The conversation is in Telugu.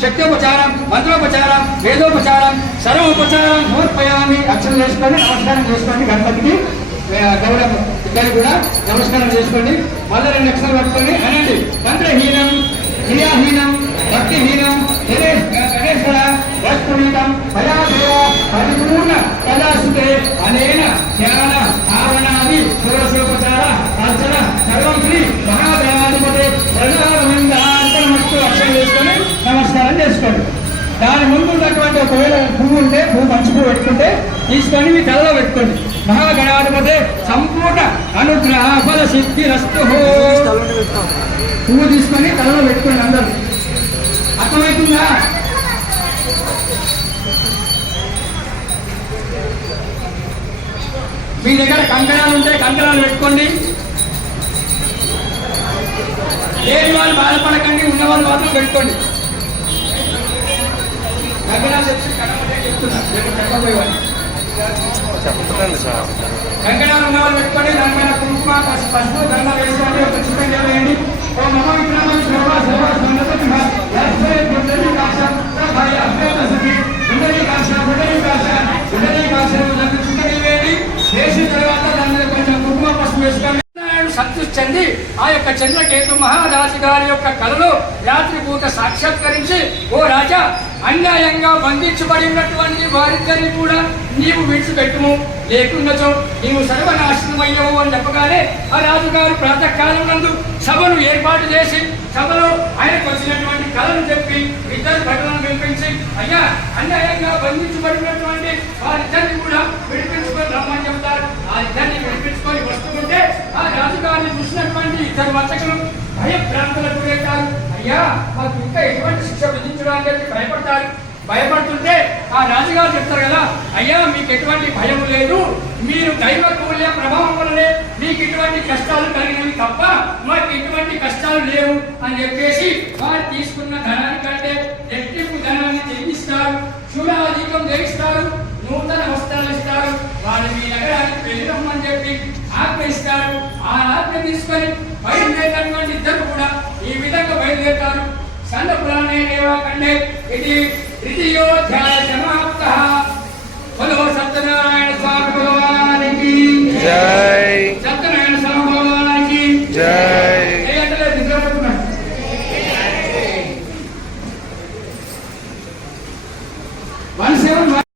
శక్త్యోపచారం మంత్రోపచారం వేదోపచారం సర్వోపచారం సమర్పయామి. అక్షరం చేసుకొని నమస్కారం చేసుకోండి గణపతికి ఆ, గౌరవం ఇద్దరు కూడా నమస్కారం చేసుకోండి. మళ్ళీ రెండు అక్షరాలు పట్టుకొని అనండి తంత్రహీనం క్రియాహీనం భక్తిహీనం దాని ముందు ఉన్నటువంటి ఒకవేళ పువ్వు ఉంటే పువ్వు మంచి పువ్వు పెట్టుకుంటే తీసుకొని మీ తలలో పెట్టుకోండి. మహాగణాధిపతి సంపూర్ణ అనుగ్రహ ఫల సిద్ధి రస్తు పువ్వు తీసుకొని తలలో పెట్టుకోండి అందరూ. అర్థమవుతుందా? మీ దగ్గర కంకణాలు ఉంటే కంకణాలు పెట్టుకోండి. లేని వాళ్ళు బాధపడకండి ఉన్నవాళ్ళు మాత్రం పెట్టుకోండి. కంకణాలు పెట్టుకొని దానిపైన కుంకుమ పసుపు పసుపు సంతృప్తి చెంది ఆ యొక్క చంద్రకేతు మహారాజు గారి యొక్క కళలో రాత్రిపూట సాక్షాత్కరించి ఓ రాజా అన్యాయంగా బంధించబడినటువంటి వారిద్దరిని కూడా నీవు విడిచిపెట్టుము. లేకున్నచో నీవు సర్వనాశనమయ్యవు అని చెప్పగానే ఆ రాజుగారు ప్రాతకాలం నందు సభను ఏర్పాటు చేసి సభలో ఆయనకు వచ్చినటువంటి కళను చెప్పి ఇద్దరు ప్రకటన వినిపించి అయ్యా అన్యాయంగా బంధించబడినటువంటి వారిద్దరిని కూడా చూసినటువంటి వర్తకులు భయభ్రాంతులకు గురవుతారు. అయ్యా మాకు ఇంకా ఎటువంటి శిక్ష విధించడానికి చెప్పి భయపడతారు. భయపడుతుంటే ఆ రాజుగారు చెప్తారు కదా అయ్యా మీకు ఎటువంటి భయం లేదు. మీరు దైవ మూల్య ప్రభావం వల్లనే మీకు ఇటువంటి కష్టాలు కలిగినవి తప్ప మాకు ఎటువంటి కష్టాలు లేవు అని చెప్పేసి వారు తీసుకున్న ధనాన్ని కంటే రెట్టింపు ధనాన్ని చెల్లిస్తారు. చూడాధికం జయిస్తారు నూతన వస్త్రాలు ఇస్తారు. వారు మీ నగరానికి వెళ్ళిరమ్మని చెప్పి ఆజ్ఞ ఇస్తారు ఆ ఆజ్ఞ తీసుకొని బయలుదేరినటువంటి ఇద్దరు కూడా ఈ విధంగా బయలుదేరుతారు. సంద పురాణే కండే ఇది తృతీయోధ్యాయ సమాప్త